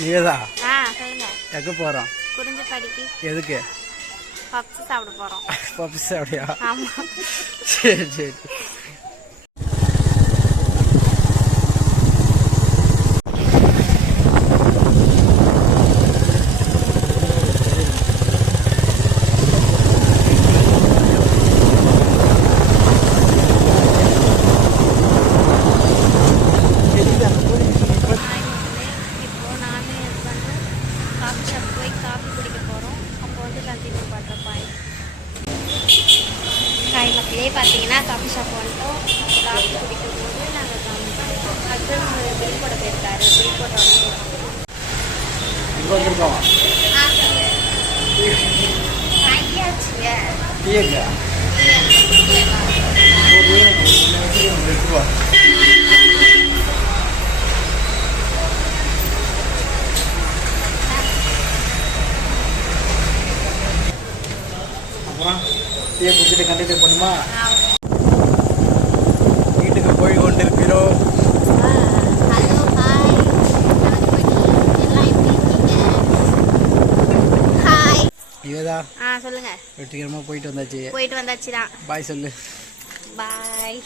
நீதா ஆ சொல்லுங்க. எங்கே படிக்கு. எதுக்கு? பப்ஸ் சாப்பிட போறோம். பப்ஸ் ஆமா. சரி சரி ஹாய் மக்களே இப்போ நானும் என் ஹஸ்பண்டும் காஃபி ஷாப் போய் காஃபி குடிக்க போகிறோம் அப்போ வந்து கண்டினியூ பண்ணுறோம் பாய். ஹாய் மக்களே பார்த்தீங்கன்னா காஃபி ஷாப் வந்துட்டோம். காஃபி குடிக்கும் போது நாங்கள் ஹஸ்பண்ட் பில் போட போயிருக்காரு. பில் போட்ட உடனே வாங்கியாச்சுங்க டீயை குடிச்சிட்டு கண்டினியூ பண்ணுமா? வீட்டுக்கு போய் கொண்டு இருக்கிறோம் நீதா ஆ சொல்லுங்க. வெற்றிகரமாக போயிட்டு வந்தாச்சு. போயிட்டு வந்தாச்சு தான் பாய் சொல்லு. பாய்.